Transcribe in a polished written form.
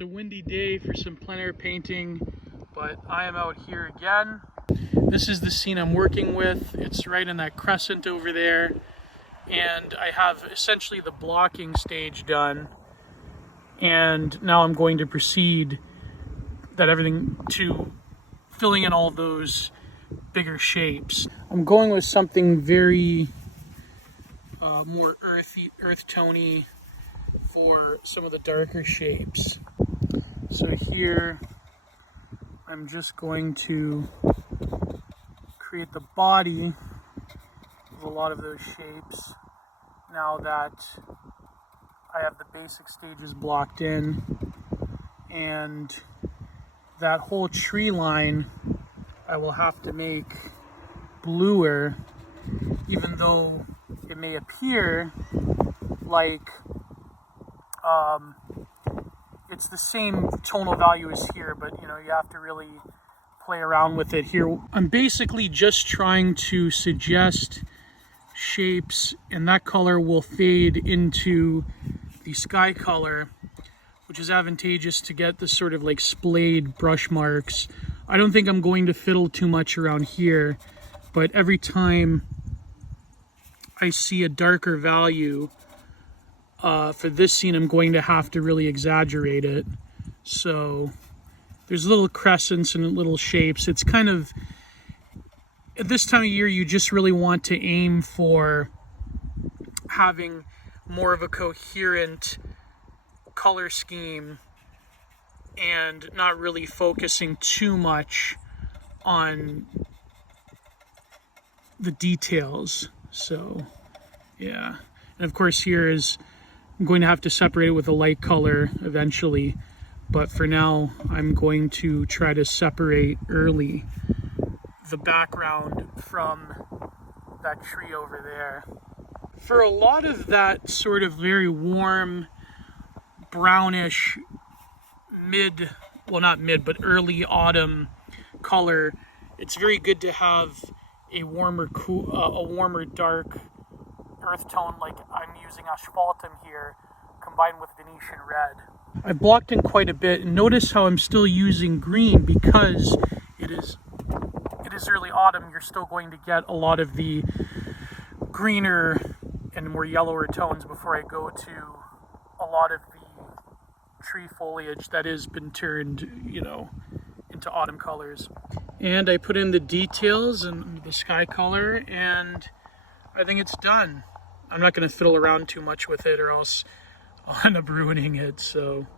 It's a windy day for some plein air painting, but I am out here again. This is the scene I'm working with. It's right in that crescent over there, and I have essentially the blocking stage done, and now I'm going to proceed to filling in all those bigger shapes. I'm going with something very more earth tony for some of the darker shapes. So here I'm just going to create the body of a lot of those shapes now that I have the basic stages blocked in, and that whole tree line I will have to make bluer, even though it may appear like it's the same tonal value as here, but you know, you have to really play around with it here. I'm basically just trying to suggest shapes, and that color will fade into the sky color, which is advantageous to get the sort of like splayed brush marks. I don't think I'm going to fiddle too much around here, but every time I see a darker value for this scene, I'm going to have to really exaggerate it. So there's little crescents and little shapes. It's kind of, at this time of year, you just really want to aim for having more of a coherent color scheme and not really focusing too much on the details. So yeah, and of course here is, I'm going to have to separate it with a light color eventually, but for now I'm going to try to separate early the background from that tree over there. For a lot of that sort of very warm brownish early autumn color, it's very good to have a warmer dark earth tone like I'm using asphaltum here, combined with Venetian red. I blocked in quite a bit, and notice how I'm still using green because it is early autumn. You're still going to get a lot of the greener and more yellower tones before I go to a lot of the tree foliage that has been turned, you know, into autumn colors. And I put in the details and the sky color, and I think it's done. I'm not going to fiddle around too much with it or else I'll end up ruining it, so